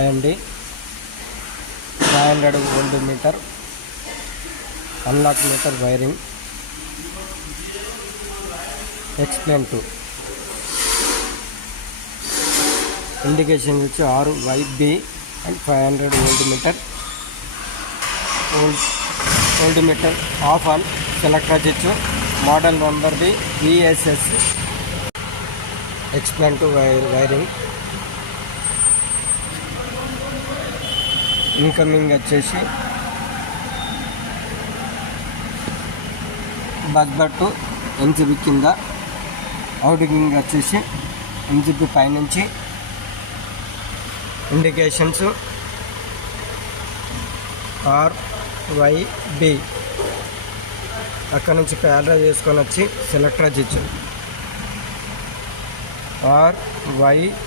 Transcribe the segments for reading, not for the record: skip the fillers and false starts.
అండి 500 volt meter unlock meter wiring explain to indication వచ్చి RYB and 500 volt meter off on select చేయొచ్చు. Model నెంబర్ది VSS explain to wiring. Incoming వచ్చేసి bus bar to MCB కింద, outgoing వచ్చేసి MCB పైనుంచి. Indications RYB అక్కడ నుంచి ప్యారా చేసుకొని వచ్చి సెలెక్టర్ చేయొచ్చు. RYB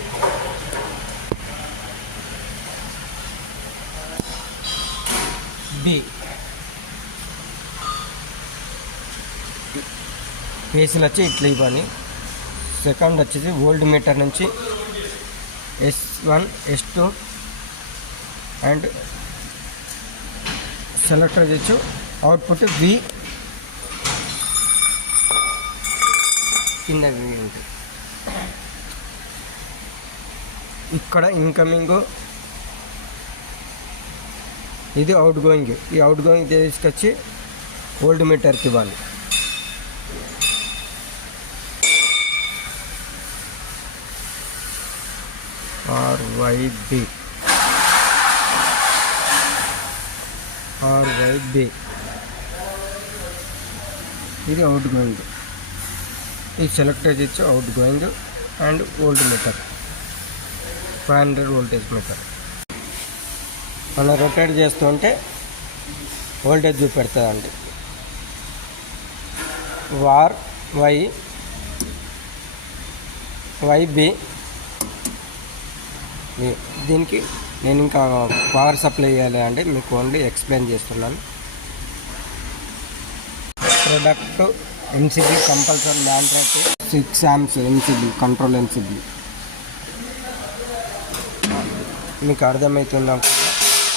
కేసులు వచ్చి ఇట్లా ఇవ్వాలి. సెకండ్ వచ్చేసి వోల్ట్ మీటర్ నుంచి S1 S2 అండ్ సెలెక్టర్ చేయొచ్చు. అవుట్పుట్ V కింద V ఉంటుంది. ఇక్కడ ఇన్కమింగ్, ఇది అవుట్ గోయింగ్. ఈ అవుట్ గోయింగ్ తీసుకొచ్చి వోల్ట్ మీటర్కి ఇవ్వాలి. RYB ఇది అవుట్ గోయింగ్. ఇది సెలెక్టర్ చేయొచ్చు outgoing and voltmeter 500 voltage meter. మనం రొటేట్ చేస్తుంటే వోల్టేజ్ చూపెడుతుందండి. RYB దీనికి నేను ఇంకా పవర్ సప్లై చేయాలి అండి, మీకు ఓన్లీ ఎక్స్ప్లెయిన్ చేస్తున్నాను. Product MCB compulsory mandatory 6 amps MCB control MCB. మీకు అర్థమవుతుందా?